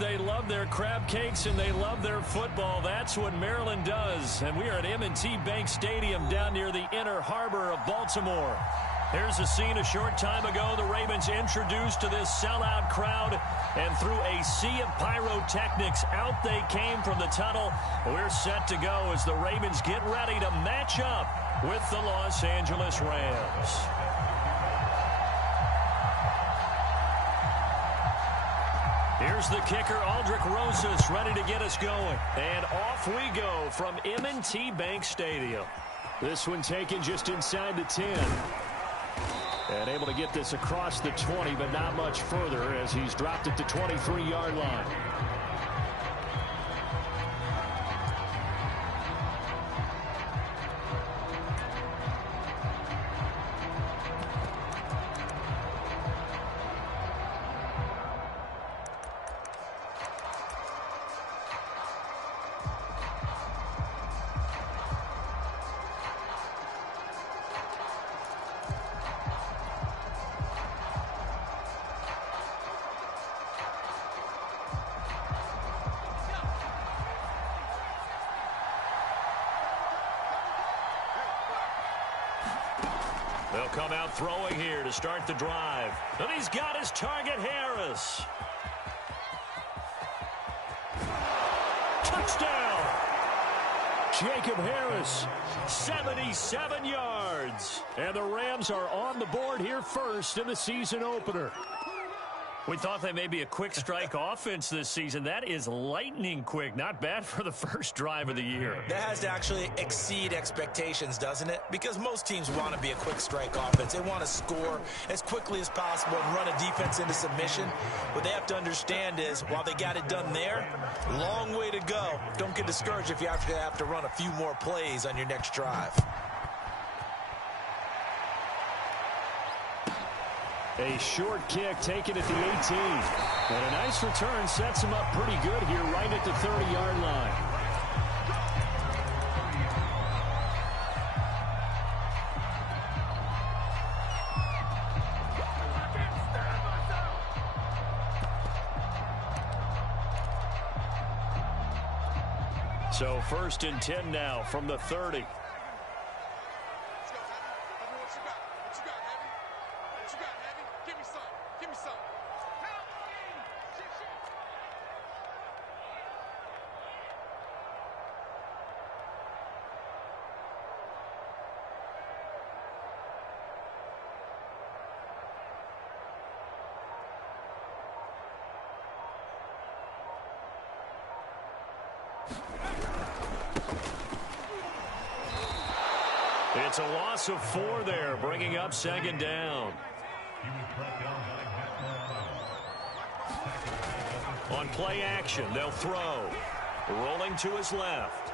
they love their crab cakes and they love their football. That's what Maryland does. And we are at M&T Bank Stadium down near the Inner Harbor of Baltimore. Here's a scene a short time ago. The Ravens introduced to this sellout crowd, and through a sea of pyrotechnics, out they came from the tunnel. We're set to go as the Ravens get ready to match up with the Los Angeles Rams. Here's the kicker, Aldrick Rosas, ready to get us going. And off we go from M&T Bank Stadium. This one taken just inside the 10. And able to get this across the 20, but not much further as he's dropped it to 23-yard line. They'll come out throwing here to start the drive. And he's got his target, Harris. Touchdown! Jacob Harris, 77 yards. And the Rams are on the board here first in the season opener. We thought they may be a quick strike offense this season. That is lightning quick. Not bad for the first drive of the year. That has to actually exceed expectations, doesn't it? Because most teams want to be a quick strike offense. They want to score as quickly as possible and run a defense into submission. What they have to understand is, while they got it done there, long way to go. Don't get discouraged if you have to run a few more plays on your next drive. A short kick taken at the 18. And a nice return sets him up pretty good here right at the 30-yard line. So 1st and 10 now from the 30. It's a loss of 4 there, bringing up 2nd down. On play action, they'll throw. Rolling to his left.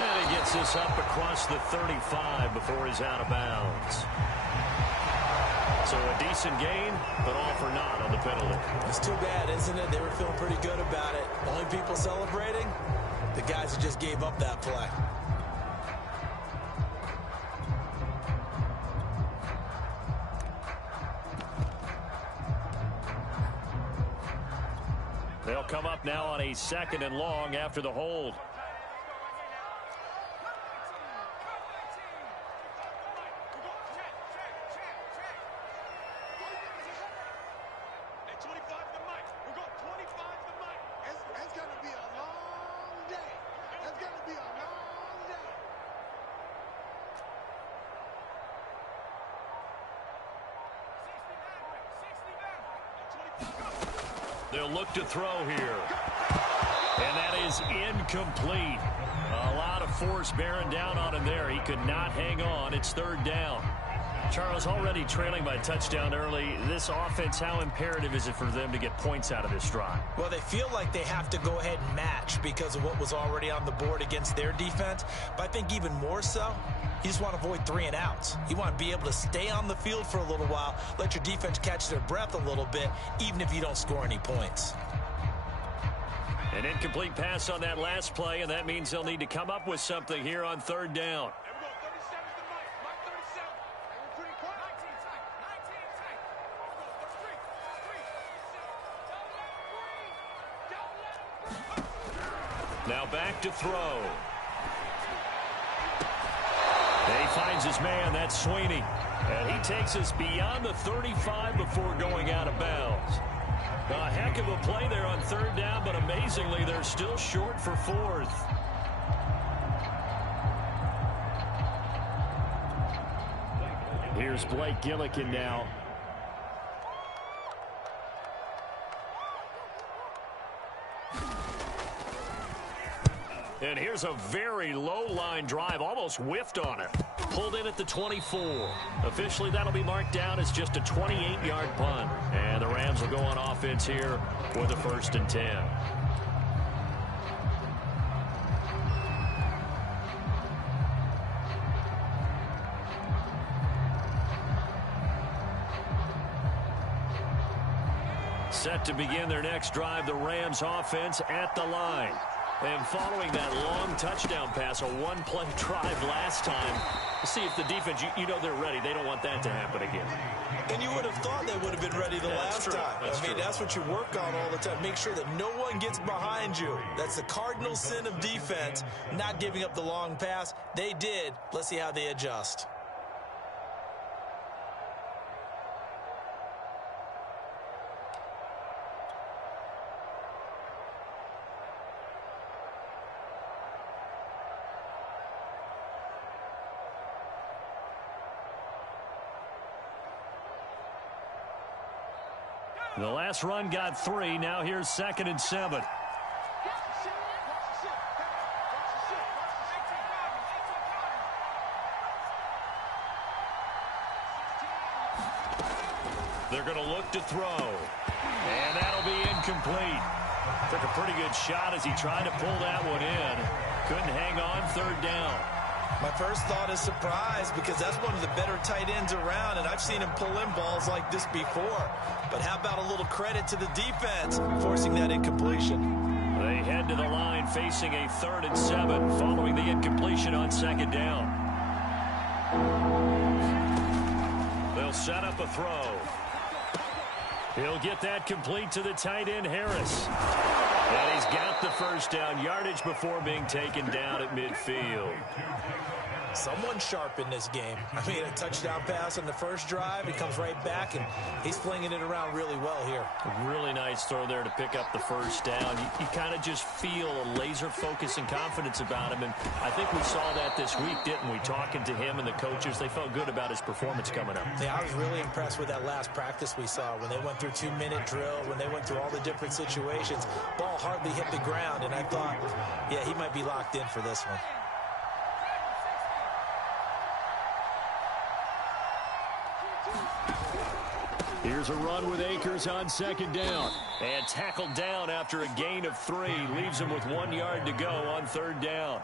And he gets this up across the 35 before he's out of bounds. So a decent gain, but all for naught on the penalty. It's too bad, isn't it? They were feeling pretty good about it. Only people celebrating? The guys who just gave up that play. They'll come up now on a 2nd and long after the hold. They'll look to throw here. And that is incomplete. A lot of force bearing down on him there. He could not hang on. It's 3rd down. Charles, already trailing by a touchdown early. This offense, how imperative is it for them to get points out of this drive? Well, they feel like they have to go ahead and match because of what was already on the board against their defense. But I think even more so, you just want to avoid 3 and outs. You want to be able to stay on the field for a little while, let your defense catch their breath a little bit, even if you don't score any points. An incomplete pass on that last play, and that means they'll need to come up with something here on 3rd down. Now back to throw. And he finds his man. That's Sweeney. And he takes us beyond the 35 before going out of bounds. A heck of a play there on third down, but amazingly, they're still short for fourth. Here's Blake Gillikin now. And here's a very low-line drive, almost whiffed on it. Pulled in at the 24. Officially, that'll be marked down as just a 28-yard punt. And the Rams will go on offense here with a 1st and 10. Set to begin their next drive, the Rams offense at the line. And following that long touchdown pass, a one-play drive last time, see if the defense, you know they're ready. They don't want that to happen again. And you would have thought they would have been ready the last time. That's what you work on all the time. Make sure that no one gets behind you. That's the cardinal sin of defense, not giving up the long pass. They did. Let's see how they adjust. The last run got 3. Now here's 2nd and 7. They're going to look to throw. And that'll be incomplete. Took a pretty good shot as he tried to pull that one in. Couldn't hang on 3rd down. My first thought is surprise because that's one of the better tight ends around, and I've seen him pull in balls like this before. But how about a little credit to the defense forcing that incompletion? They head to the line facing a 3rd and 7 following the incompletion on 2nd down. They'll set up a throw. He'll get that complete to the tight end, Harris. And he's got the 1st down yardage before being taken down at midfield. Someone sharp in this game. I mean, a touchdown pass on the first drive. He comes right back, and he's flinging it around really well here. A really nice throw there to pick up the 1st down. You kind of just feel a laser focus and confidence about him, and I think we saw that this week, didn't we? Talking to him and the coaches, they felt good about his performance coming up. Yeah, I was really impressed with that last practice we saw when they went through 2-minute drill, when they went through all the different situations. Ball hardly hit the ground, and I thought, yeah, he might be locked in for this one. Here's a run with Akers on 2nd down. And tackled down after a gain of 3. Leaves him with 1 yard to go on 3rd down.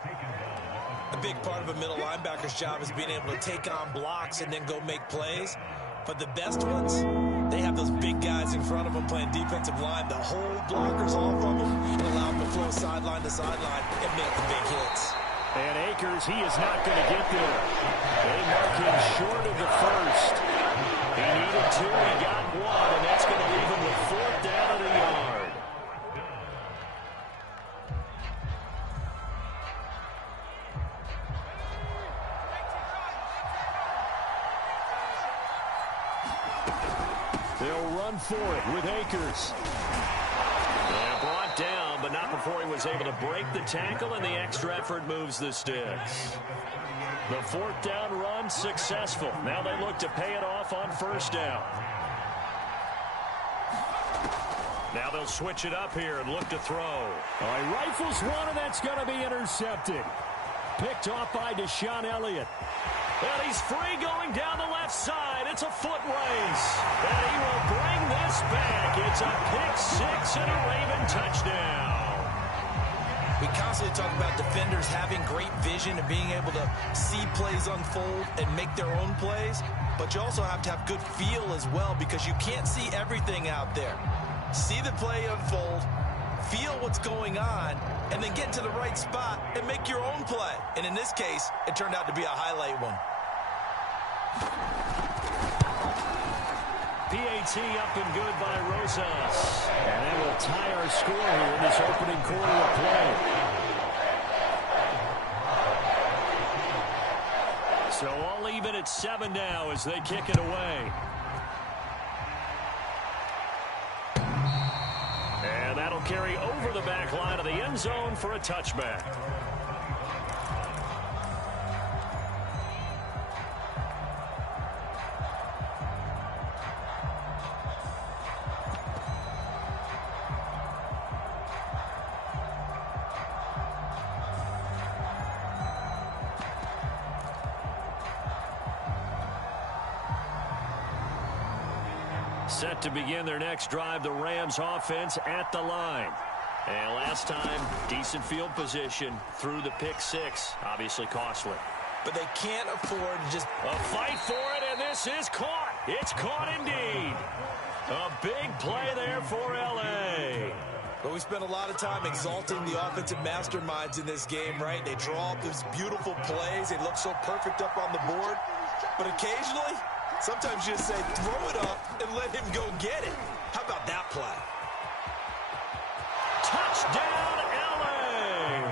A big part of a middle linebacker's job is being able to take on blocks and then go make plays. But the best ones, they have those big guys in front of them playing defensive line that hold blockers off of them and allow them to flow sideline to sideline and make the big hits. And Akers, he is not going to get there. They mark him short of the 1st. He needed 2, he got 1, and that's going to leave him with 4th down at a yard. They'll run for it with Akers. And brought down, but not before he was able to break the tackle, and the extra effort moves the sticks. The 4th down run successful. Now they look to pay it off on 1st down. Now they'll switch it up here and look to throw. He rifles one, and that's going to be intercepted. Picked off by Deshaun Elliott. And he's free going down the left side. It's a foot race. And he will bring this back. It's a pick-6 and a Raven touchdown. We constantly talk about defenders having great vision and being able to see plays unfold and make their own plays. But you also have to have good feel as well because you can't see everything out there. See the play unfold, feel what's going on, and then get to the right spot and make your own play. And in this case, it turned out to be a highlight one. PAT up and good by Rosas. And that will tie our score here in this opening quarter of play. So all even at 7 now as they kick it away. And that'll carry over the back line of the end zone for a touchback. Set to begin their next drive, the Rams offense at the line. And last time, decent field position through the pick six. Obviously costly. But they can't afford to just... A fight for it, and this is caught. It's caught indeed. A big play there for L.A. But we spent a lot of time exalting the offensive masterminds in this game, right? They draw up these beautiful plays. They look so perfect up on the board. But occasionally... sometimes you just say, throw it up and let him go get it. How about that play? Touchdown, L.A.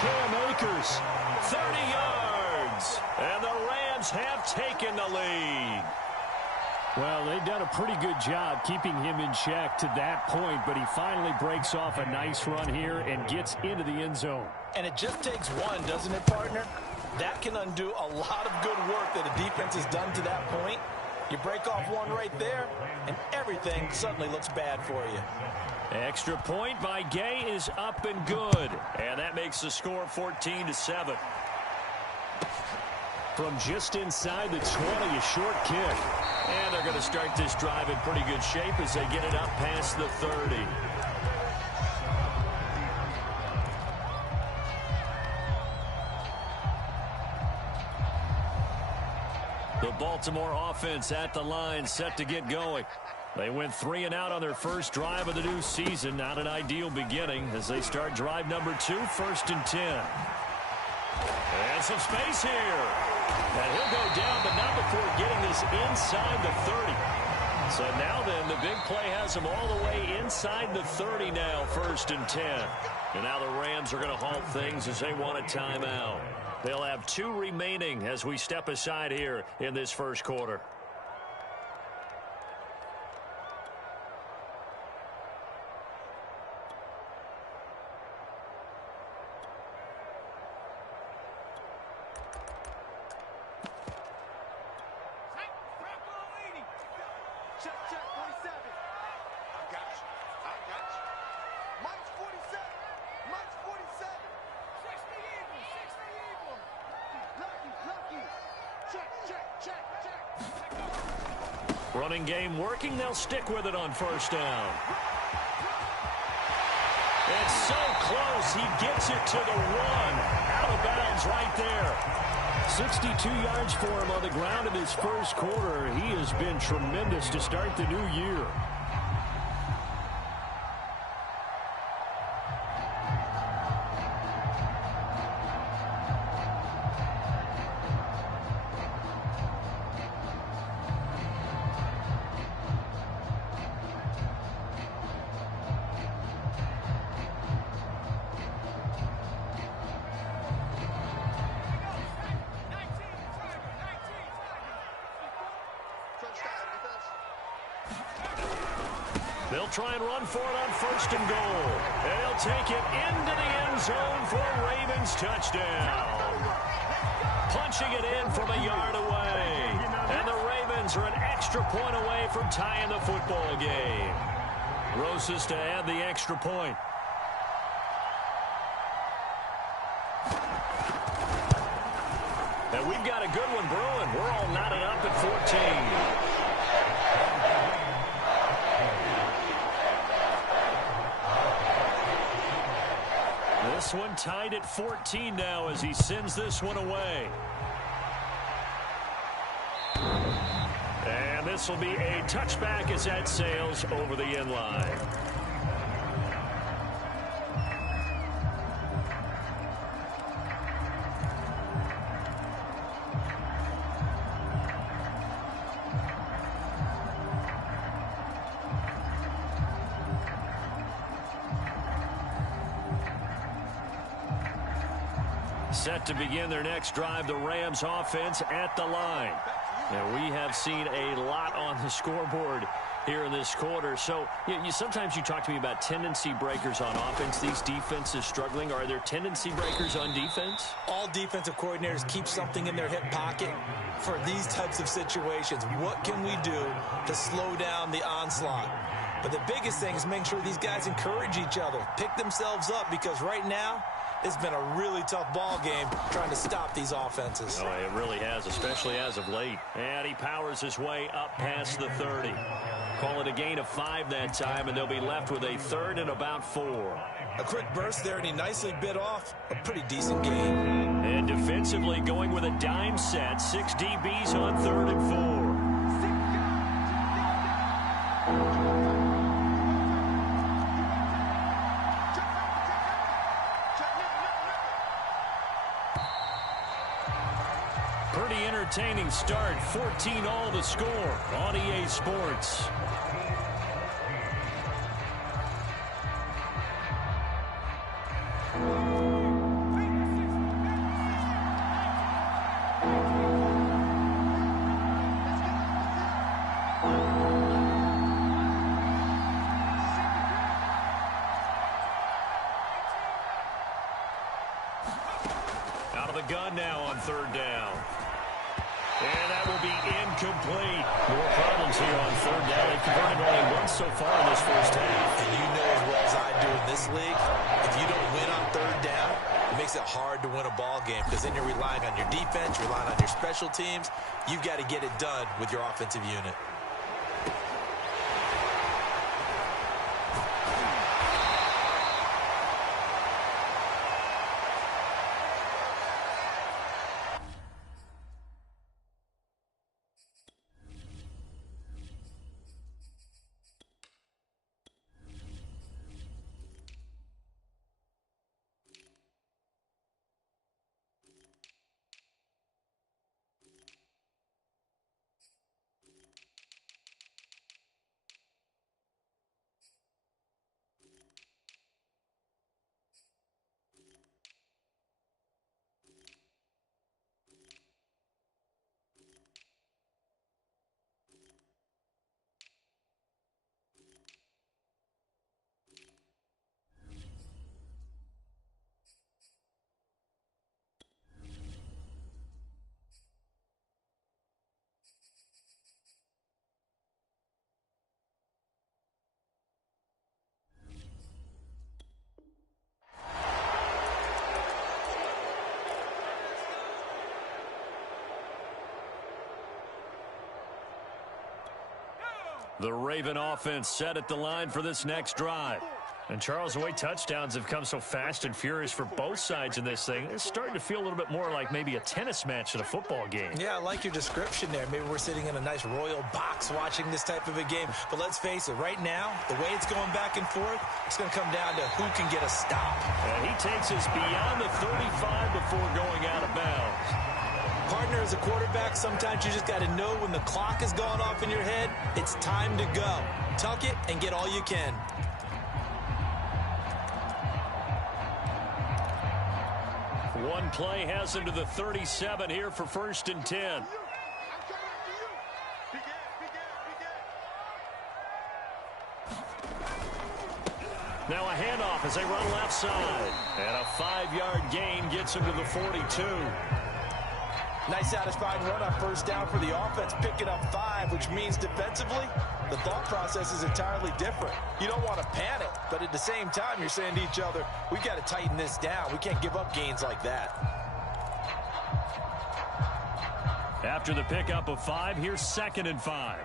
Cam Akers, 30 yards. And the Rams have taken the lead. Well, they've done a pretty good job keeping him in check to that point, but he finally breaks off a nice run here and gets into the end zone. And it just takes one, doesn't it, partner? That can undo a lot of good work that a defense has done to that point. You break off one right there, and everything suddenly looks bad for you. Extra point by Gay is up and good. And that makes the score 14-7. From just inside the 20, a short kick. And they're going to start this drive in pretty good shape as they get it up past the 30. The Baltimore offense at the line, set to get going. They went 3 and out on their first drive of the new season. Not an ideal beginning as they start drive number 2, 1st and 10. And some space here. And he'll go down, but not before getting this inside the 30. So now then, the big play has him all the way inside the 30 now, 1st and 10. And now the Rams are going to halt things as they want a timeout. They'll have 2 remaining as we step aside here in this first quarter. Running game working. They'll stick with it on 1st down. It's so close. He gets it to the 1. Out of bounds right there. 62 yards for him on the ground in his first quarter. He has been tremendous to start the new year. They'll try and run for it on 1st and goal. And they'll take it into the end zone for a Ravens touchdown. Punching it in from a yard away. And the Ravens are an extra point away from tying the football game. Rosas to add the extra point. And we've got a good one brewing. We're all knotted up at 14. This one tied at 14 now as he sends this one away. And this will be a touchback as that sails over the end line. Set to begin their next drive, the Rams offense at the line. Now, we have seen a lot on the scoreboard here in this quarter. So sometimes you talk to me about tendency breakers on offense. These defenses struggling. Are there tendency breakers on defense? All defensive coordinators keep something in their hip pocket for these types of situations. What can we do to slow down the onslaught? But the biggest thing is making sure these guys encourage each other, pick themselves up, because right now it's been a really tough ball game trying to stop these offenses. Oh, it really has, especially as of late. And he powers his way up past the 30. Call it a gain of 5 that time, and they'll be left with a 3rd and about 4. A quick burst there, and he nicely bit off a pretty decent game. And defensively going with a dime set, 6 DBs on 3rd and 4. Pretty entertaining start. 14-all the score on EA Sports. Out of the gun now on 3rd down. And that will be incomplete. More problems here on 3rd down. They've converted only once so far in this first half. And you know as well as I do in this league, if you don't win on 3rd down, it makes it hard to win a ball game, because then you're relying on your defense, relying on your special teams. You've got to get it done with your offensive unit. The Raven offense set at the line for this next drive. And Charles, the way touchdowns have come so fast and furious for both sides in this thing, it's starting to feel a little bit more like maybe a tennis match than a football game. Yeah, I like your description there. Maybe we're sitting in a nice royal box watching this type of a game. But let's face it, right now, the way it's going back and forth, it's going to come down to who can get a stop. And he takes us beyond the 35 before going out of bounds. Partner, as a quarterback, sometimes you just got to know when the clock has gone off in your head, it's time to go. Tuck it and get all you can. One play has him to the 37 here for 1st and 10. Now a handoff as they run left side. And a 5-yard gain gets him to the 42. Nice satisfying run on 1st down for the offense, picking up 5, which means defensively, the thought process is entirely different. You don't want to panic, but at the same time, you're saying to each other, we've got to tighten this down. We can't give up gains like that. After the pickup of 5, here's 2nd and 5.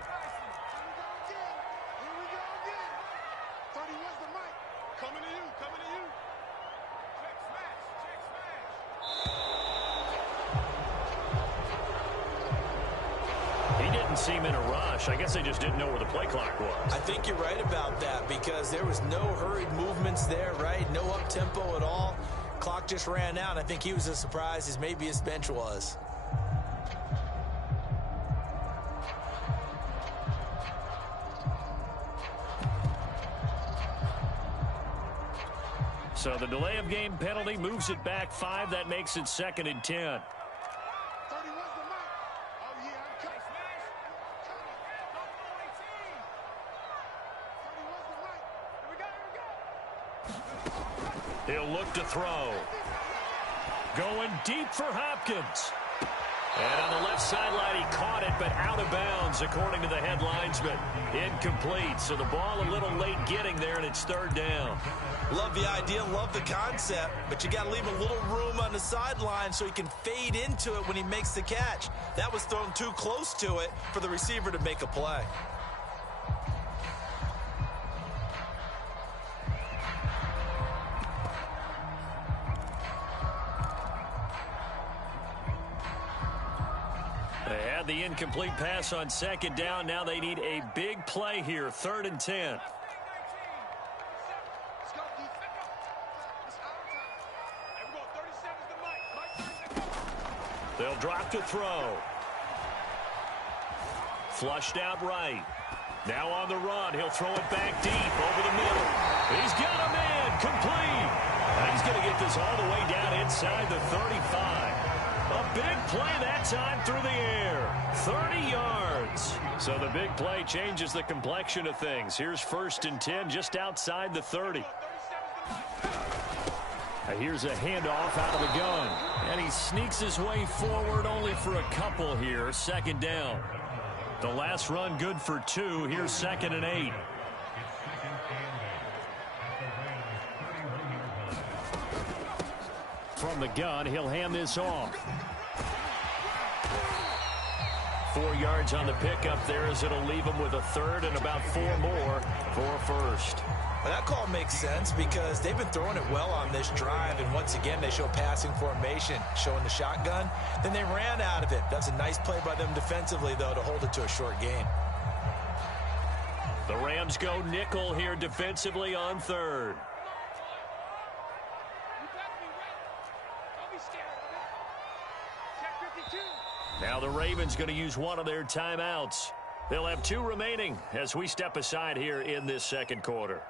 Seem in a rush. I guess they just didn't know where the play clock was. I think you're right about that, because there was no hurried movements there, right? No up-tempo at all. Clock just ran out. I think he was as surprised as maybe his bench was. So the delay of game penalty moves it back 5. That makes it 2nd and 10. He'll look to throw. Going deep for Hopkins. And on the left sideline, he caught it, but out of bounds, according to the head linesman. Incomplete, so the ball a little late getting there, and it's 3rd down. Love the idea, love the concept, but you got to leave a little room on the sideline so he can fade into it when he makes the catch. That was thrown too close to it for the receiver to make a play. They had the incomplete pass on 2nd down. Now they need a big play here, 3rd and 10. They'll drop to throw. Flushed out right. Now on the run. He'll throw it back deep over the middle. He's got a man complete. And he's going to get this all the way down inside the 35. A big play that time through the air. 30 yards. So the big play changes the complexion of things. Here's 1st and 10 just outside the 30. Here's a handoff out of the gun. And he sneaks his way forward only for a couple here. 2nd down. The last run good for 2. Here's 2nd and 8. From the gun, he'll hand this off. 4 yards on the pickup there as it'll leave him with a 3rd and about 4 more for 1st. Well, that call makes sense because they've been throwing it well on this drive, and once again they show passing formation, showing the shotgun. Then they ran out of it. That's a nice play by them defensively, though, to hold it to a short gain. The Rams go nickel here defensively on 3rd. Now the Ravens going to use one of their timeouts. They'll have 2 remaining as we step aside here in this 2nd quarter.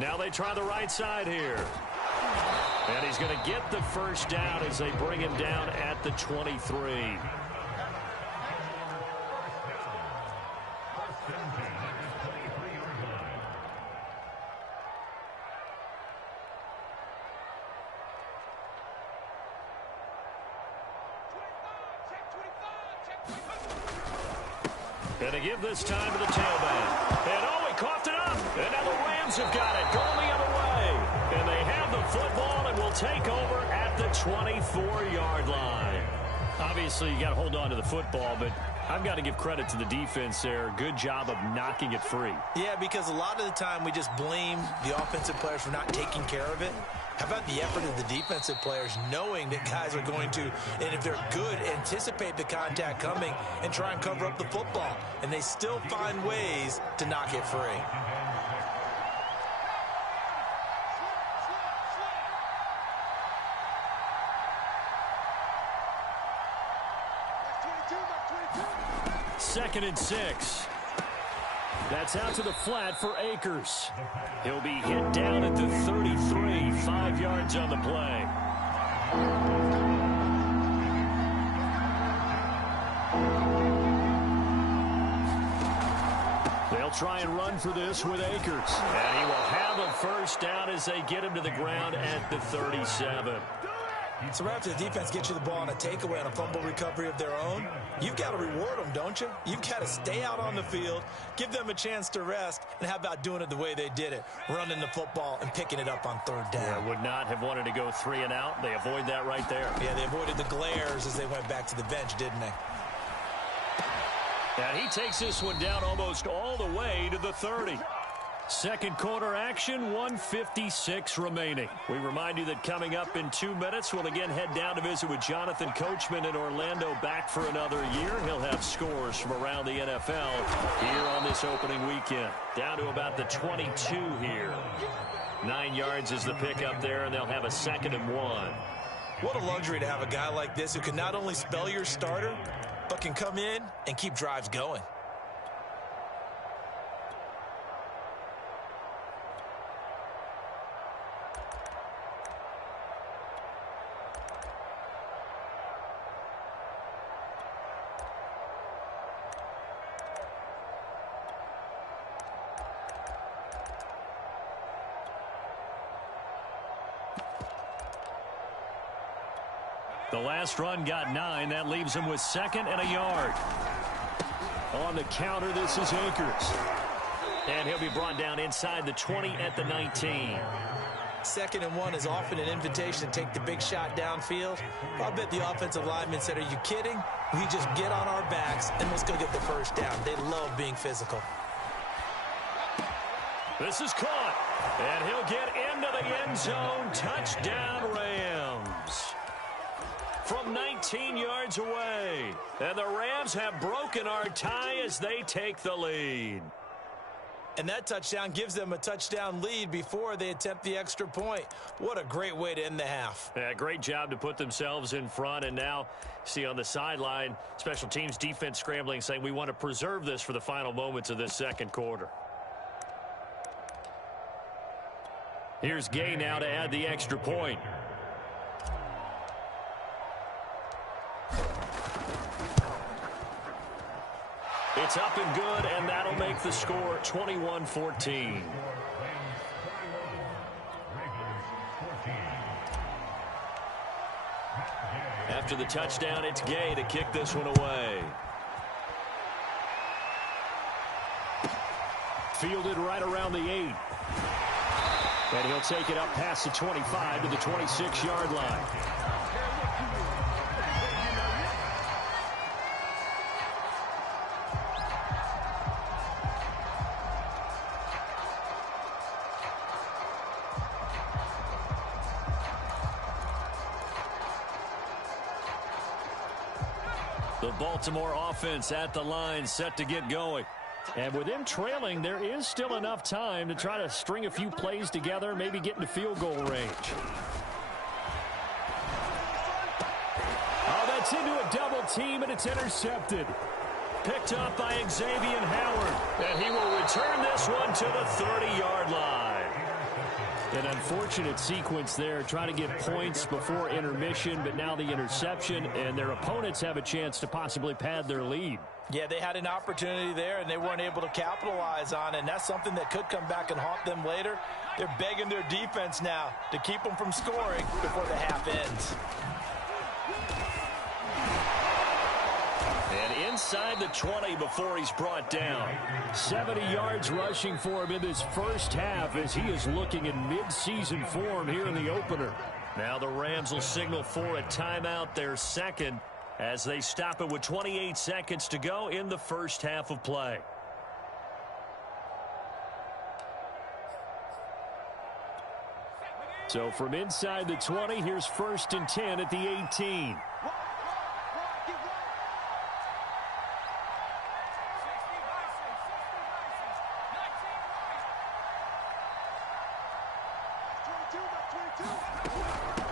Now they try the right side here. And he's going to get the 1st down as they bring him down at the 23. And to give this time to the tailback. And oh, he coughed it up. And now the Rams have got it going the other way. And they have the football and will take over at the 24-yard line. Obviously, you got to hold on to the football, but I've got to give credit to the defense there. Good job of knocking it free. Yeah, because a lot of the time we just blame the offensive players for not taking care of it. How about the effort of the defensive players knowing that guys are going to, and if they're good, anticipate the contact coming and try and cover up the football. And they still find ways to knock it free. Second and 6. That's out to the flat for Akers. He'll be hit down at the 33, 5 yards on the play. They'll try and run for this with Akers. And he will have a 1st down as they get him to the ground at the 37. So right after the defense gets you the ball on a takeaway on a fumble recovery of their own, you've got to reward them, don't you? You've got to stay out on the field, give them a chance to rest, and how about doing it the way they did it, running the football and picking it up on 3rd down. Yeah, would not have wanted to go 3 and out. They avoid that right there. Yeah, they avoided the glares as they went back to the bench, didn't they? And he takes this one down almost all the way to the 30. Second quarter action, 1:56 remaining. We remind you that coming up in 2 minutes, we'll again head down to visit with Jonathan Coachman in Orlando, back for another year. He'll have scores from around the NFL here on this opening weekend. Down to about the 22 here. 9 yards is the pickup there, and they'll have a 2nd and 1. What a luxury to have a guy like this who can not only spell your starter, but can come in and keep drives going. The last run got 9. That leaves him with 2nd and a yard. On the counter, this is Akers. And he'll be brought down inside the 20 at the 19. 2nd and 1 is often an invitation to take the big shot downfield. I bet the offensive lineman said, "Are you kidding? We just get on our backs and let's go get the first down." They love being physical. This is caught. And he'll get into the end zone. Touchdown, Rams. From 19 yards away. And the Rams have broken our tie as they take the lead. And that touchdown gives them a touchdown lead before they attempt the extra point. What a great way to end the half. Yeah, great job to put themselves in front. And now, see on the sideline, special teams defense scrambling, saying we want to preserve this for the final moments of this second quarter. Here's Gay now to add the extra point. It's up and good, and that'll make the score 21-14. After the touchdown, it's Gay to kick this one away. Fielded right around the 8. And he'll take it up past the 25 to the 26-yard line. The Baltimore offense at the line, set to get going. And with them trailing, there is still enough time to try to string a few plays together, maybe get into field goal range. Oh, that's into a double team, and it's intercepted. Picked up by Xavier Howard. And he will return this one to the 30-yard line. An unfortunate sequence there, trying to get points before intermission, but now the interception, and their opponents have a chance to possibly pad their lead. Yeah, they had an opportunity there, and they weren't able to capitalize on it, and that's something that could come back and haunt them later. They're begging their defense now to keep them from scoring before the half ends. And inside the 20 before he's brought down. 70 yards rushing for him in this first half as he is looking in mid-season form here in the opener. Now the Rams will signal for a timeout, their second, as they stop it with 28 seconds to go in the first half of play. So from inside the 20, here's 1st and 10 at the 18.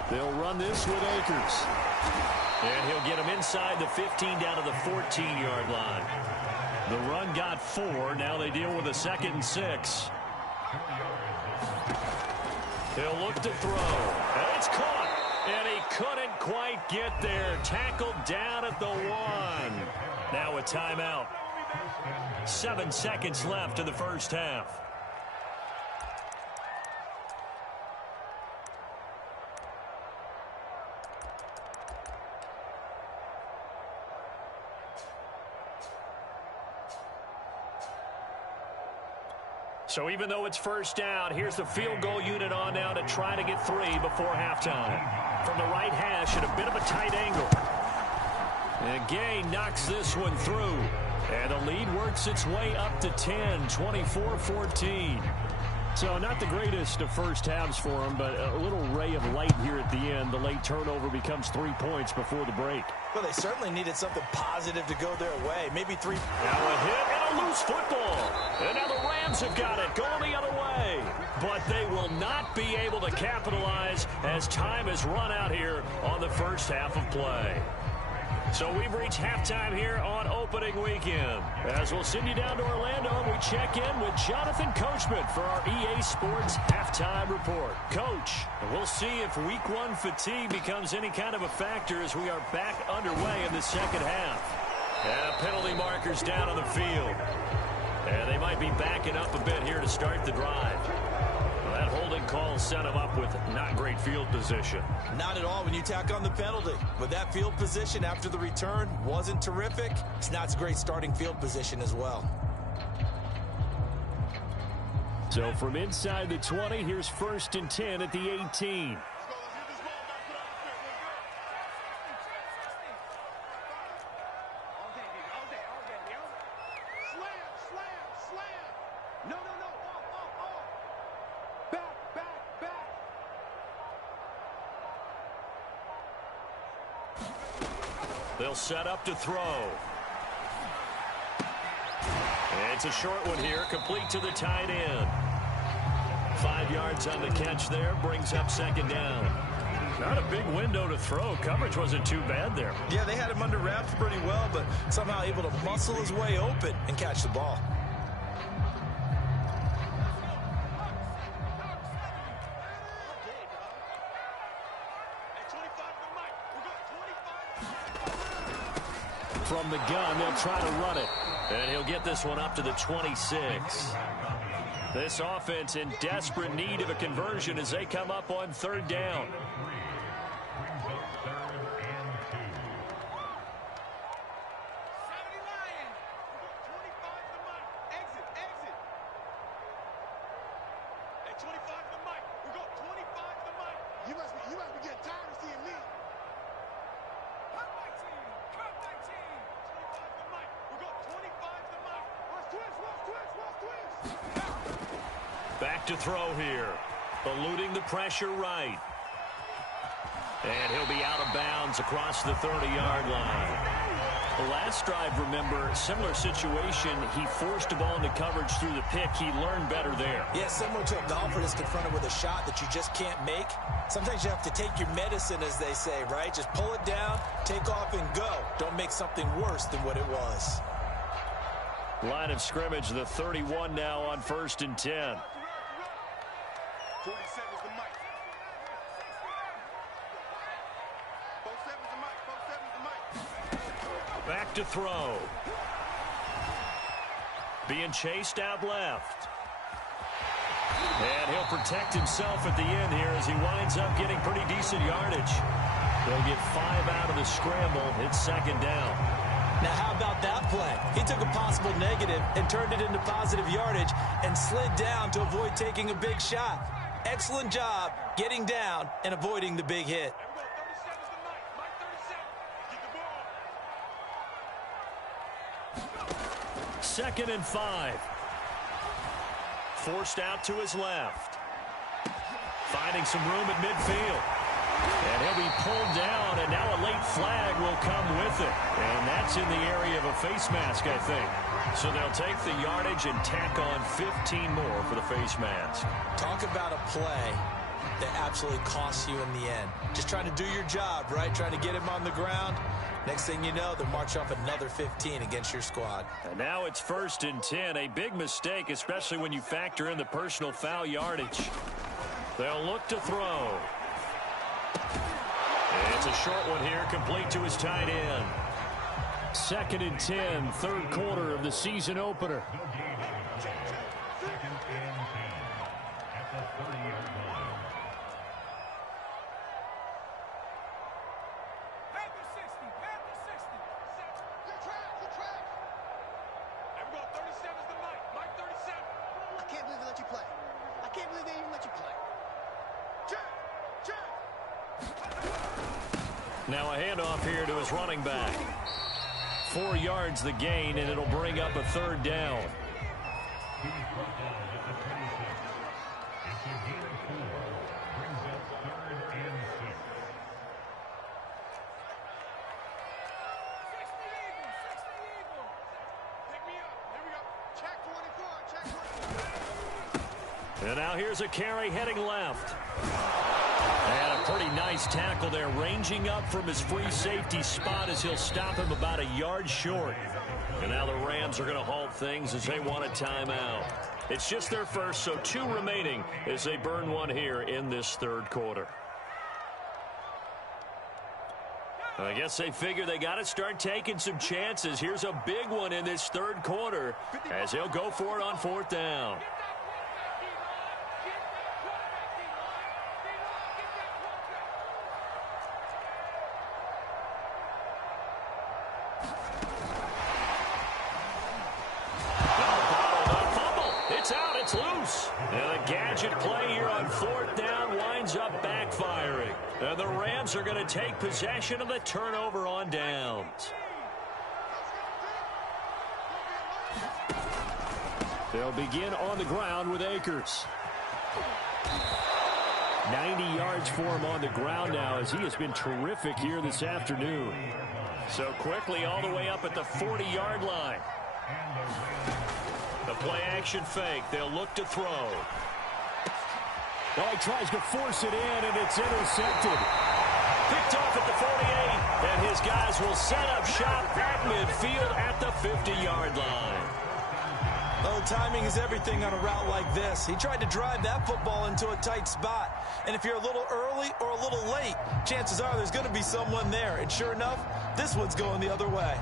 They'll run this with Akers. And he'll get him inside the 15 down to the 14-yard line. The run got 4. Now they deal with a 2nd and 6. He'll look to throw. And it's caught. And he couldn't quite get there. Tackled down at the 1. Now a timeout. 7 seconds left in the first half. So even though it's first down, here's the field goal unit on now to try to get 3 before halftime. From the right hash at a bit of a tight angle. And Gay knocks this one through. And the lead works its way up to 10, 24-14. So not the greatest of first halves for them, but a little ray of light here at the end. The late turnover becomes 3 points before the break. Well, they certainly needed something positive to go their way. Maybe 3. Now a hit and a loose football. And now the Rams have got it going the other way. But they will not be able to capitalize as time has run out here on the first half of play. So we've reached halftime here on opening weekend. As we'll send you down to Orlando, and we check in with Jonathan Coachman for our EA Sports halftime report. Coach, we'll see if week 1 fatigue becomes any kind of a factor as we are back underway in the second half. And penalty markers down on the field. And they might be backing up a bit here to start the drive. That holding call set him up with not great field position. Not at all when you tack on the penalty. But that field position after the return wasn't terrific. It's not a great starting field position as well. So from inside the 20, here's 1st and 10 at the 18. They'll set up to throw. It's a short one here, complete to the tight end. 5 yards on the catch there, brings up 2nd down. Not a big window to throw. Coverage wasn't too bad there. Yeah, they had him under wraps pretty well, but somehow able to muscle his way open and catch the ball. From the gun, they'll try to run it. And he'll get this one up to the 26. This offense in desperate need of a conversion as they come up on 3rd down. You must be getting tired of seeing me. Back to throw here. Eluding the pressure right. And he'll be out of bounds across the 30-yard line. The last drive, remember, similar situation. He forced a ball into coverage through the pick. He learned better there. Yeah, similar to a golfer that's confronted with a shot that you just can't make. Sometimes you have to take your medicine, as they say, right? Just pull it down, take off, and go. Don't make something worse than what it was. Line of scrimmage, the 31 now on 1st and 10. 47's the mic. 47's the mic. 47's the mic. Back to throw. Being chased out left. And he'll protect himself at the end here as he winds up getting pretty decent yardage. They'll get 5 out of the scramble. It's 2nd down. Now, how about that play? He took a possible negative and turned it into positive yardage and slid down to avoid taking a big shot. Excellent job getting down and avoiding the big hit. 2nd and 5. Forced out to his left. Finding some room at midfield. And he'll be pulled down, and now a late flag will come with it. And that's in the area of a face mask, I think. So they'll take the yardage and tack on 15 more for the face mask. Talk about a play that absolutely costs you in the end. Just trying to do your job, right? Trying to get him on the ground. Next thing you know, they'll march off another 15 against your squad. And now it's 1st and 10. A big mistake, especially when you factor in the personal foul yardage. They'll look to throw. It's a short one here, complete to his tight end. 2nd and 10, 3rd quarter of the season opener. Now a handoff here to his running back. 4 yards the gain, and it'll bring up a third down. And now here's a carry heading left. And a pretty nice tackle there, ranging up from his free safety spot as he'll stop him about a yard short. And now the Rams are going to halt things as they want a timeout. It's just their first, so 2 remaining as they burn one here in this third quarter. I guess they figure they got to start taking some chances. Here's a big one in this third quarter as they'll go for it on 4th down. It's loose. And a gadget play here on 4th down winds up backfiring. And the Rams are going to take possession of the turnover on downs. They'll begin on the ground with Akers. 90 yards for him on the ground now as he has been terrific here this afternoon. So quickly all the way up at the 40-yard line. The play-action fake. They'll look to throw. Well, he tries to force it in, and it's intercepted. Picked off at the 48, and his guys will set up shop at midfield at the 50-yard line. Well, timing is everything on a route like this. He tried to drive that football into a tight spot. And if you're a little early or a little late, chances are there's going to be someone there. And sure enough, this one's going the other way.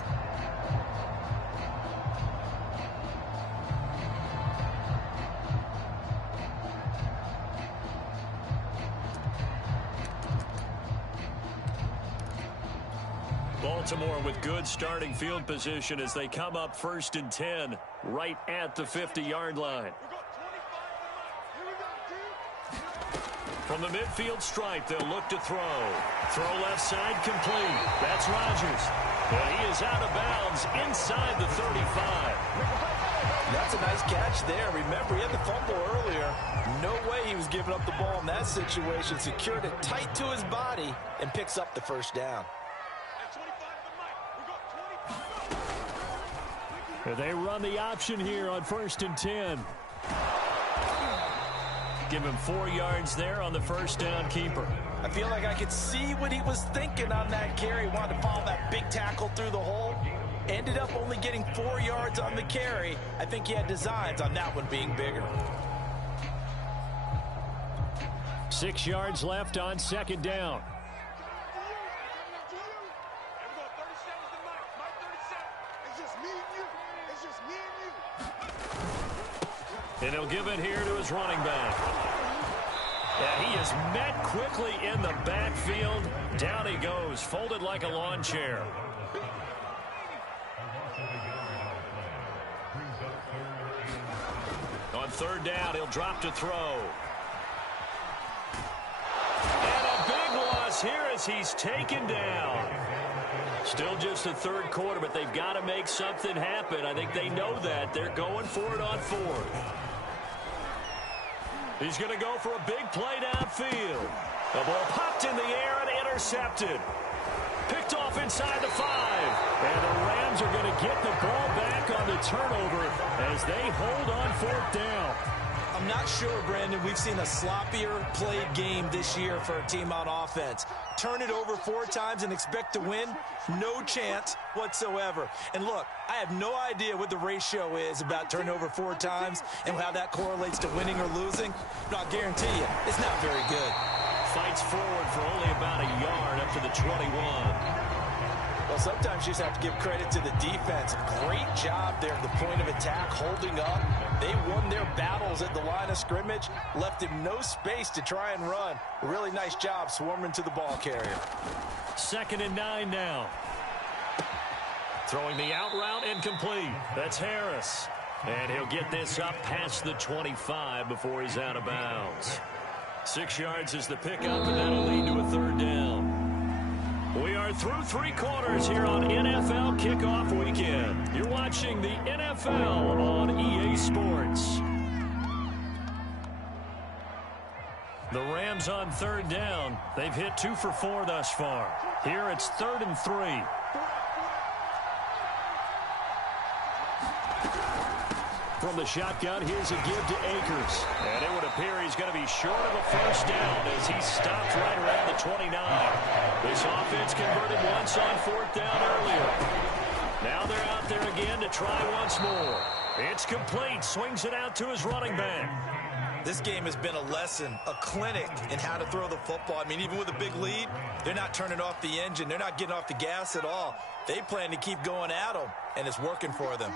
Baltimore with good starting field position as they come up 1st and 10 right at the 50-yard line. From the midfield stripe, they'll look to throw. Throw left side complete. That's Rodgers. And he is out of bounds inside the 35. That's a nice catch there. Remember, he had the fumble earlier. No way he was giving up the ball in that situation. Secured it tight to his body and picks up the first down. They run the option here on 1st and 10. Give him 4 yards there on the first down keeper. I feel like I could see what he was thinking on that carry. Wanted to follow that big tackle through the hole. Ended up only getting 4 yards on the carry. I think he had designs on that one being bigger. 6 yards left on 2nd down. And he'll give it here to his running back. And he is met quickly in the backfield. Down he goes, folded like a lawn chair. On 3rd down, he'll drop to throw. And a big loss here as he's taken down. Still just the third quarter, but they've got to make something happen. I think they know that. They're going for it on 4th. He's going to go for a big play downfield. The ball popped in the air and intercepted. Picked off inside the 5. And the Rams are going to get the ball back on the turnover as they hold on 4th down. I'm not sure, Brandon, we've seen a sloppier played game this year for a team on offense. Turn it over 4 times and expect to win? No chance whatsoever. And look, I have no idea what the ratio is about turning over 4 times and how that correlates to winning or losing. But I'll guarantee you, it's not very good. Fights forward for only about a yard up to the 21. Well, sometimes you just have to give credit to the defense. Great job there at the point of attack, holding up. They won their battles at the line of scrimmage, left him no space to try and run. A really nice job swarming to the ball carrier. 2nd and 9 now. Throwing the out route incomplete. That's Harris. And he'll get this up past the 25 before he's out of bounds. 6 yards is the pickup, and that'll lead to a 3rd down. We are through three quarters here on NFL Kickoff Weekend. You're watching the NFL on EA Sports. The Rams on third down. They've hit 2 for 4 thus far. Here it's 3rd and 3. From the shotgun, here's a give to Akers. And it would appear he's going to be short of a first down as he stops right around the 29. This offense converted once on 4th down earlier. Now they're out there again to try once more. It's complete. Swings it out to his running back. This game has been a lesson, a clinic in how to throw the football. I mean, even with a big lead, they're not turning off the engine. They're not getting off the gas at all. They plan to keep going at them, and it's working for them.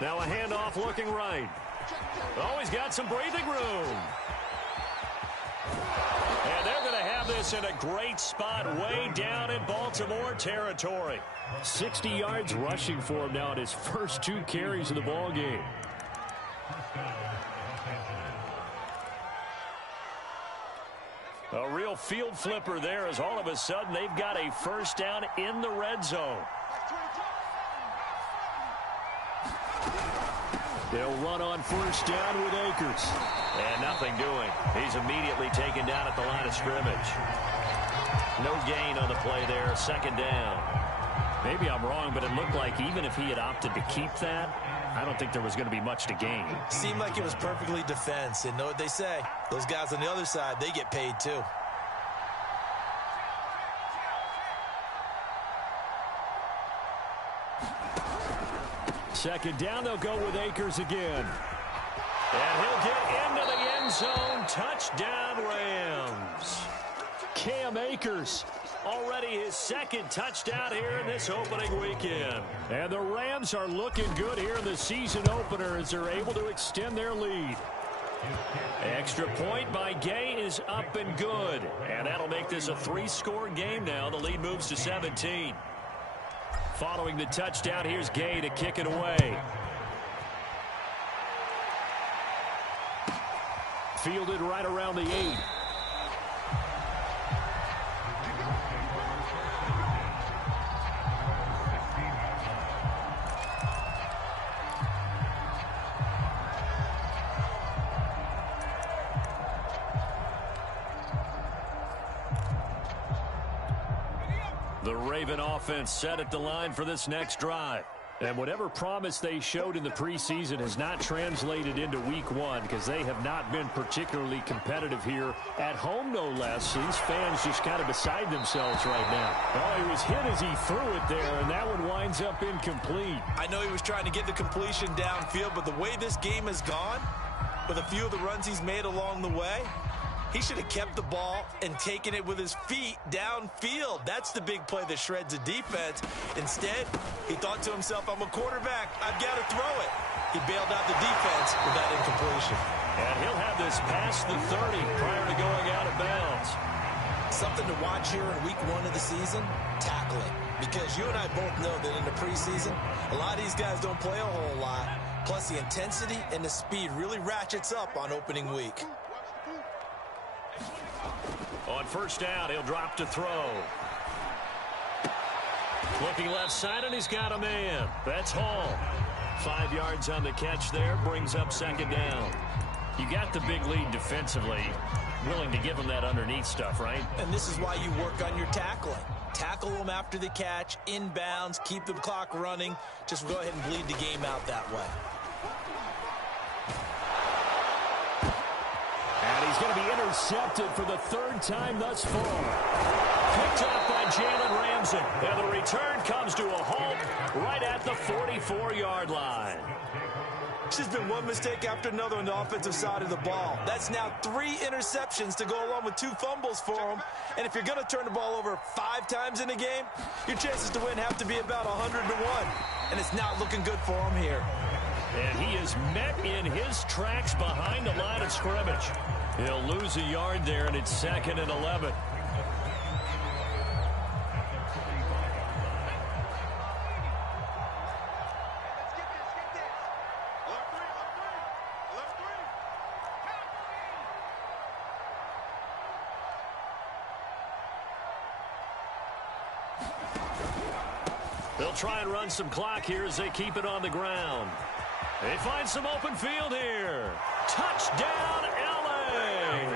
Now a handoff looking right. Oh, he's got some breathing room. And they're going to have this in a great spot way down in Baltimore territory. 60 yards rushing for him now in his first 2 carries of the ball game. A real field flipper there as all of a sudden they've got a first down in the red zone. They'll run on first down with Akers. And nothing doing. He's immediately taken down at the line of scrimmage. No gain on the play there. 2nd down. Maybe I'm wrong, but it looked like even if he had opted to keep that, I don't think there was going to be much to gain. Seemed like it was perfectly defense. And know what they say? Those guys on the other side, they get paid too. Second down, they'll go with Akers again. And he'll get into the end zone. Touchdown, Rams. Cam Akers. Already his 2nd touchdown here in this opening weekend. And the Rams are looking good here in the season opener as they're able to extend their lead. Extra point by Gay is up and good. And that'll make this a 3-score game now. The lead moves to 17. Following the touchdown, here's Gay to kick it away. Fielded right around the 8. The Raven offense set at the line for this next drive. And whatever promise they showed in the preseason has not translated into week 1 because they have not been particularly competitive here at home, no less. These fans just kind of beside themselves right now. Oh, he was hit as he threw it there, and that one winds up incomplete. I know he was trying to get the completion downfield, but the way this game has gone, with a few of the runs he's made along the way, he should have kept the ball and taken it with his feet downfield. That's the big play that shreds the defense. Instead, he thought to himself, I'm a quarterback. I've got to throw it. He bailed out the defense with that incompletion. And he'll have this past the 30 prior to going out of bounds. Something to watch here in week 1 of the season, tackling. Because you and I both know that in the preseason, a lot of these guys don't play a whole lot. Plus, the intensity and the speed really ratchets up on opening week. On first down, he'll drop to throw. Looking left side, and he's got a man. That's Hall. 5 yards on the catch there, brings up 2nd down. You got the big lead defensively. Willing to give him that underneath stuff, right? And this is why you work on your tackling. Tackle them after the catch, inbounds, keep the clock running. Just go ahead and bleed the game out that way. And he's going to be intercepted for the 3rd time thus far. Picked up by Jalen Ramsey. And the return comes to a halt right at the 44-yard line. It's just been one mistake after another on the offensive side of the ball. That's now 3 interceptions to go along with 2 fumbles for him. And if you're going to turn the ball over 5 times in a game, your chances to win have to be about 100 to 1. And it's not looking good for him here. And he is met in his tracks behind the line of scrimmage. He'll lose a yard there, and it's 2nd and 11. They'll try and run some clock here as they keep it on the ground. They find some open field here. Touchdown, L.A.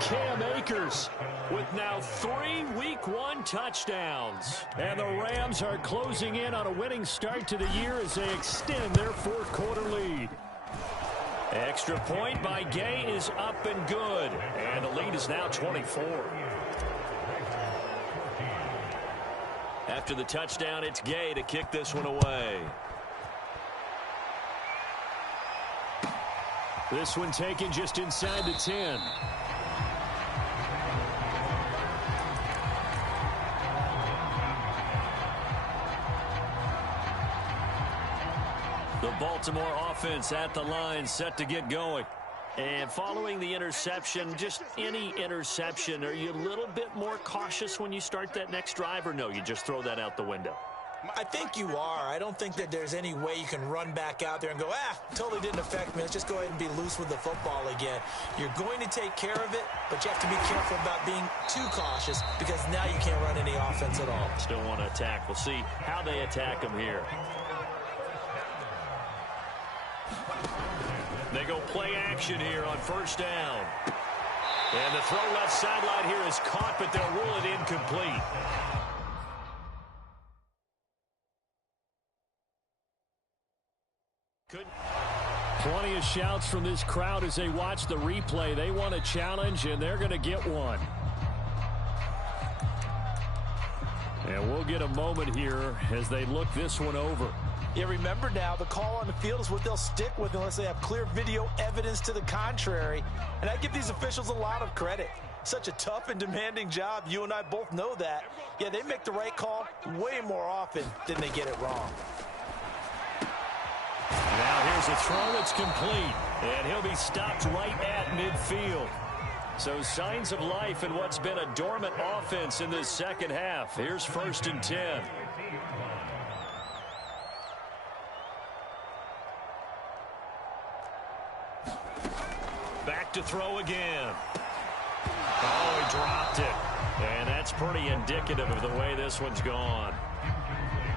Cam Akers with now 3 Week 1 touchdowns. And the Rams are closing in on a winning start to the year as they extend their 4th quarter lead. Extra point by Gay is up and good. And the lead is now 24. After the touchdown, it's Gay to kick this one away. This one taken just inside the 10. The Baltimore offense at the line, set to get going. And following the interception, just any interception, are you a little bit more cautious when you start that next drive, or no, you just throw that out the window? I think you are. I don't think that there's any way you can run back out there and go, totally didn't affect me. Let's just go ahead and be loose with the football again. You're going to take care of it, but you have to be careful about being too cautious because now you can't run any offense at all. Still want to attack. We'll see how they attack them here. They go play action here on 1st down. And the throw left sideline here is caught, but they'll rule it incomplete. Plenty of shouts from this crowd as they watch the replay. They want a challenge, and they're going to get one. And we'll get a moment here as they look this one over. Yeah, remember now, the call on the field is what they'll stick with unless they have clear video evidence to the contrary. And I give these officials a lot of credit. Such a tough and demanding job. You and I both know that. Yeah, they make the right call way more often than they get it wrong. Now here's a throw that's complete. And he'll be stopped right at midfield. So signs of life in what's been a dormant offense in this second half. Here's 1st and 10. Back to throw again. Oh, he dropped it. And that's pretty indicative of the way this one's gone.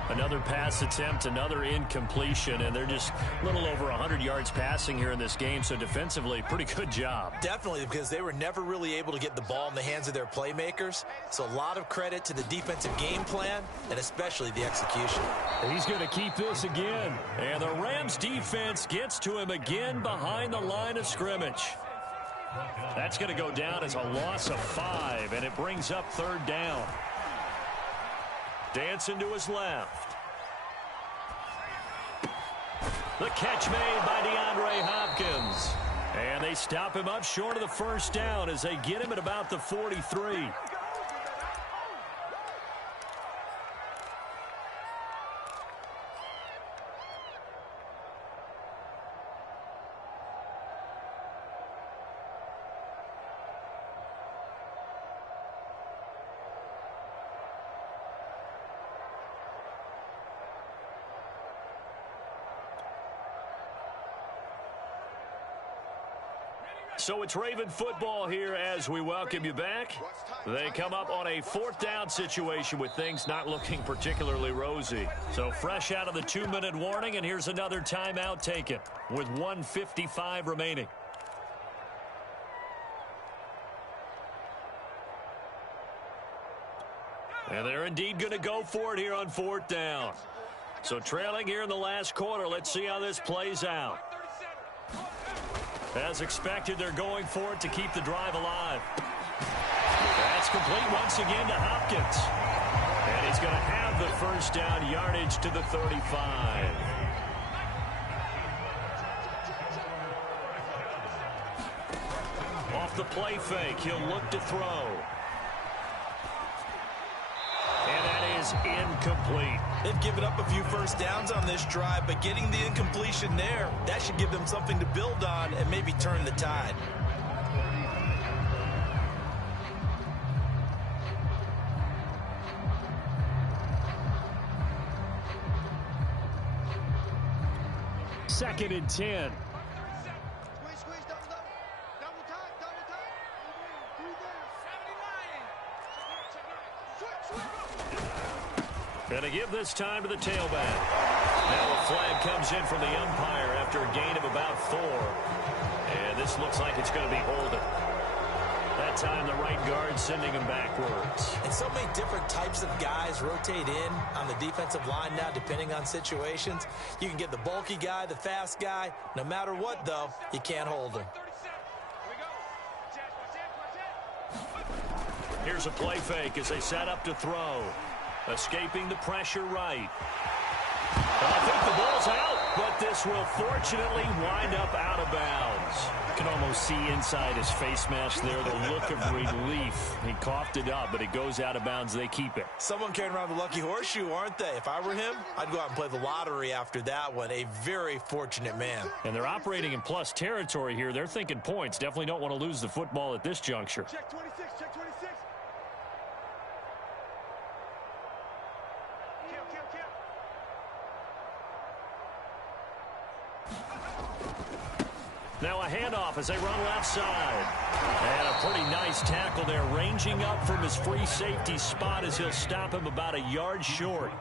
Another pass attempt, another incompletion, and they're just a little over 100 yards passing here in this game, so defensively, pretty good job. Definitely, because they were never really able to get the ball in the hands of their playmakers, so a lot of credit to the defensive game plan, and especially the execution. He's going to keep this again, and the Rams defense gets to him again behind the line of scrimmage. That's going to go down as a loss of 5, and it brings up 3rd down. Dancing to his left. The catch made by DeAndre Hopkins. And they stop him up short of the 1st down as they get him at about the 43. So it's Raven football here as we welcome you back. They come up on a 4th down situation with things not looking particularly rosy. So fresh out of the 2-minute warning, and here's another timeout taken with 1:55 remaining. And they're indeed going to go for it here on 4th down. So trailing here in the last quarter, let's see how this plays out. As expected, they're going for it to keep the drive alive. That's complete once again to Hopkins. And he's going to have the 1st down yardage to the 35. Off the play fake, he'll look to throw. And that is incomplete. They've given up a few first downs on this drive, but getting the incompletion there, that should give them something to build on and maybe turn the tide. Second and 10. Squeeze, double time. Going to give this time to the tailback. Now a flag comes in from the umpire after a gain of about 4. And this looks like it's going to be holding. That time the right guard sending him backwards. And so many different types of guys rotate in on the defensive line now depending on situations. You can get the bulky guy, the fast guy. No matter what, though, you can't hold him. Here's a play fake as they set up to throw. Escaping the pressure right. I think the ball's out, but this will fortunately wind up out of bounds. You can almost see inside his face mask there the look of relief. He coughed it up, but it goes out of bounds. They keep it. Someone carrying around the lucky horseshoe, aren't they? If I were him, I'd go out and play the lottery after that one. A very fortunate man. And they're operating in plus territory here. They're thinking points. Definitely don't want to lose the football at this juncture. Check 26. Kill. Now a handoff as they run left side. And a pretty nice tackle there, ranging up from his free safety spot as he'll stop him about a yard short.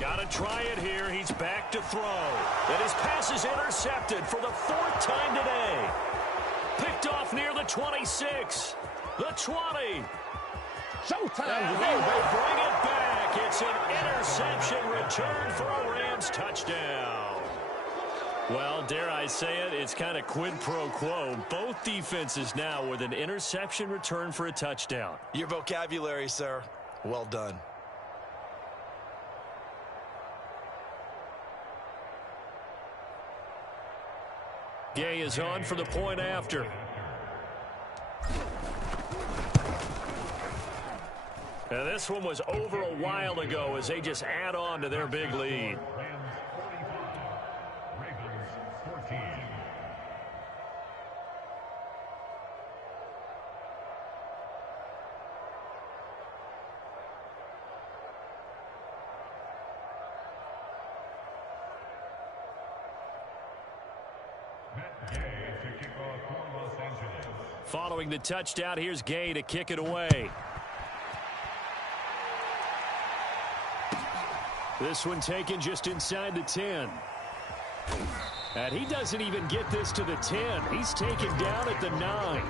Got to try it here. He's back to throw. And his pass is intercepted for the 4th time today. Picked off near the 26. The 20. Showtime. And he will bring it back. It's an interception return for a Rams touchdown. Well, dare I say it, it's kind of quid pro quo. Both defenses now with an interception return for a touchdown. Your vocabulary, sir. Well done. Gay is on for the point after. And this one was over a while ago as they just add on to their big lead. Following the touchdown, here's Gay to kick it away. This one taken just inside the 10. And he doesn't even get this to the 10. He's taken down at the 9.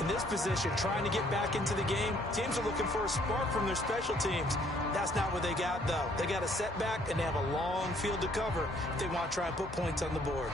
In this position, trying to get back into the game, teams are looking for a spark from their special teams. That's not what they got, though. They got a setback, and they have a long field to cover if they want to try and put points on the board.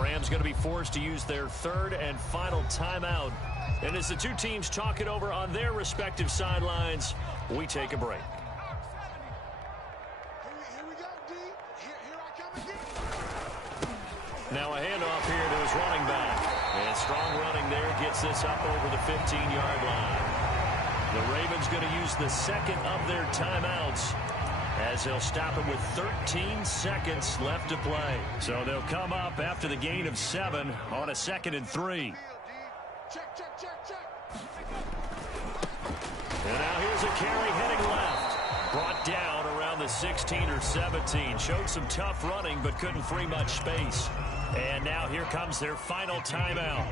Rams going to be forced to use their 3rd and final timeout. And as the two teams talk it over on their respective sidelines, we take a break. Here we go, D. Here I come again. Now a handoff here to his running back. And strong running there gets this up over the 15-yard line. The Ravens going to use the 2nd of their timeouts as they'll stop him with 13 seconds left to play. So they'll come up after the gain of 7 on a 2nd and 3. Check. And now here's a carry heading left. Brought down around the 16 or 17. Showed some tough running, but couldn't free much space. And now here comes their final timeout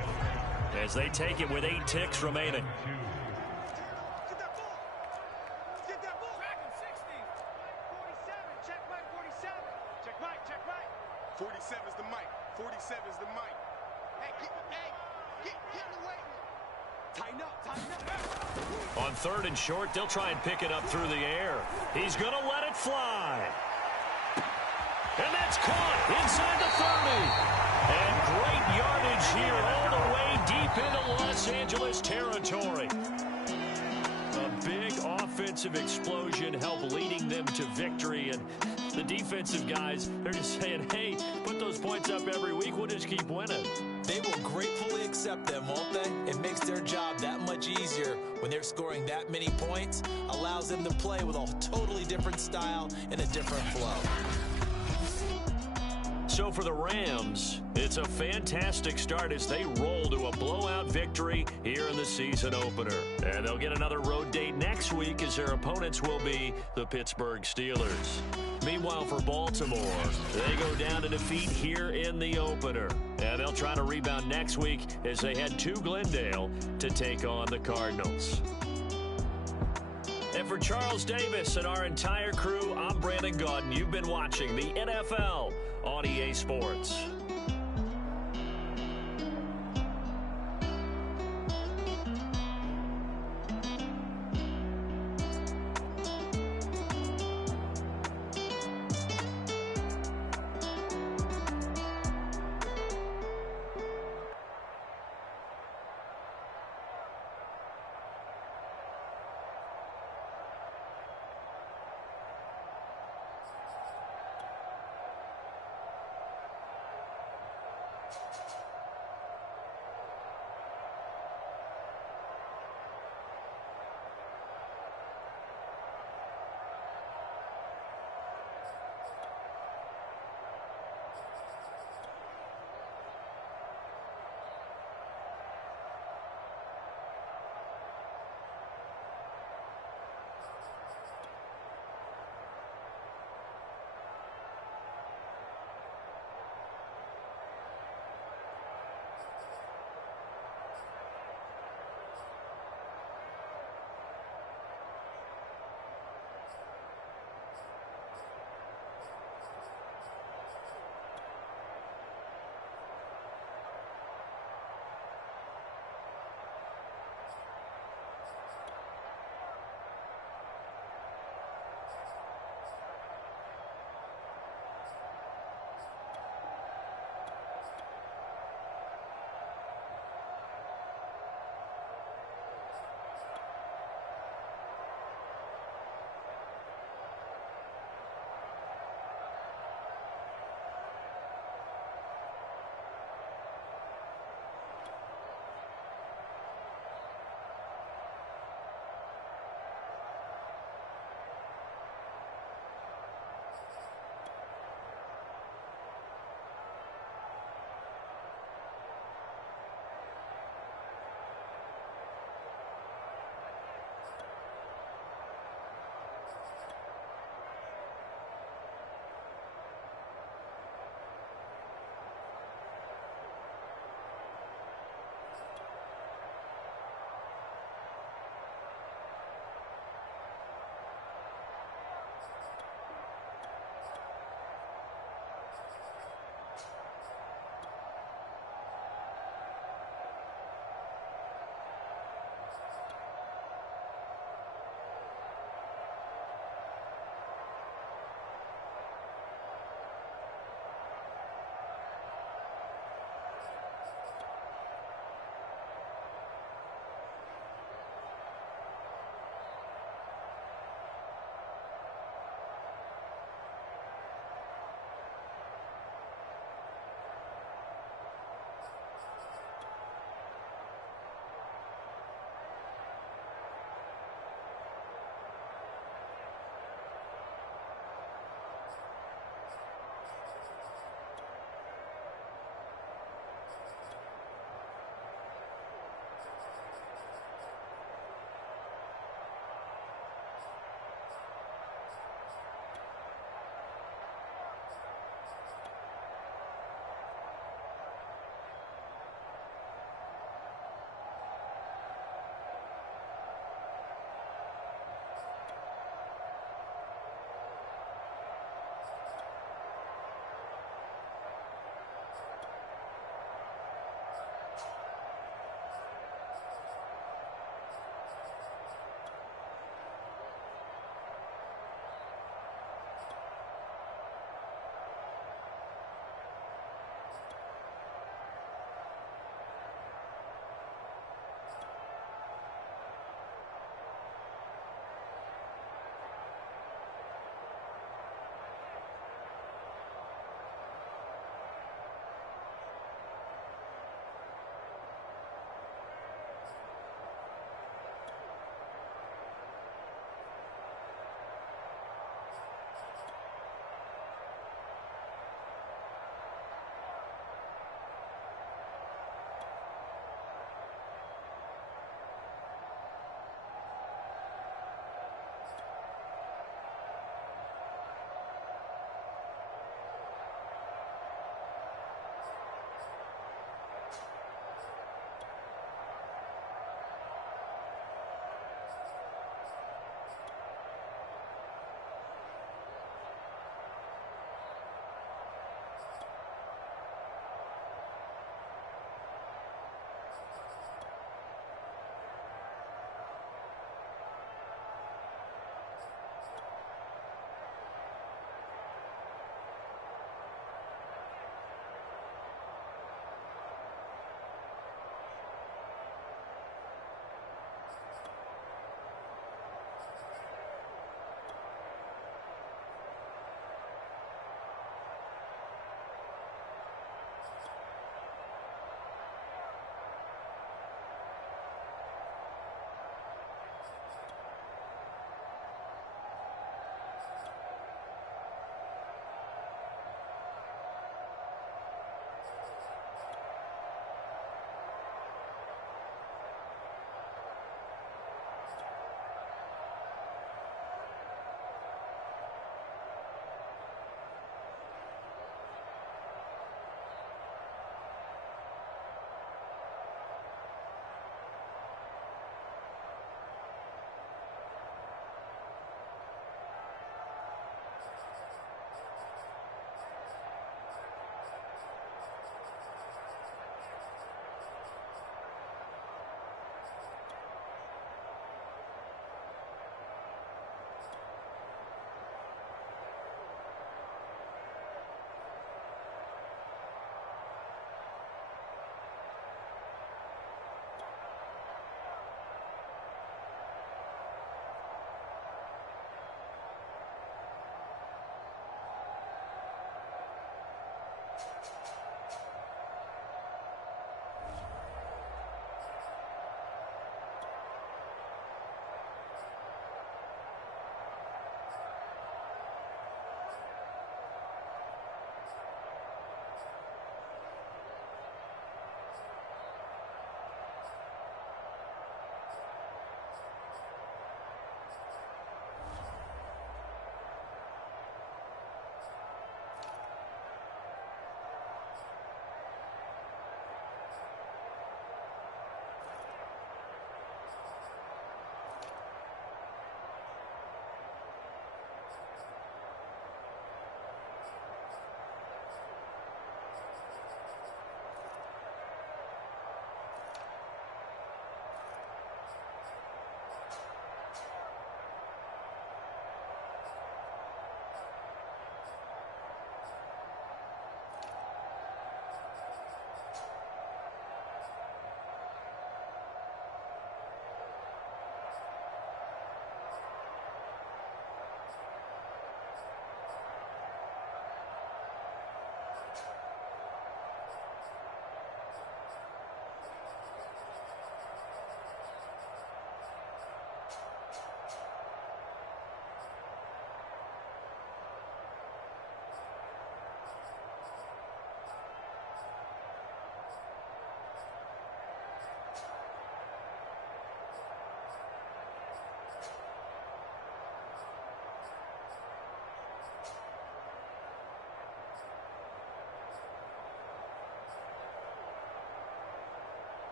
as they take it with 8 ticks remaining. Get that ball. Get that ball. Track him, 60. 47. Check Mike, 47. Check Mike, check Mike. 47's the mic. 47's the mic. Hey, get in the way. Tighten up, tighten up. On 3rd and short, they'll try and pick it up through the air. He's going to let it fly. And that's caught inside the 30. And great yardage here all the way deep into Los Angeles territory. A big offensive explosion helped leading them to victory. And the defensive guys, they're just saying, hey, put those points up every week. We'll just keep winning. They will gratefully accept them, won't they? It makes their job that much easier when they're scoring that many points. Allows them to play with a totally different style and a different flow. So for the Rams, it's a fantastic start as they roll to a blowout victory here in the season opener. And they'll get another road date next week as their opponents will be the Pittsburgh Steelers. Meanwhile, for Baltimore, they go down to defeat here in the opener. And they'll try to rebound next week as they head to Glendale to take on the Cardinals. And for Charles Davis and our entire crew, I'm Brandon Gaudin. You've been watching the NFL on EA Sports.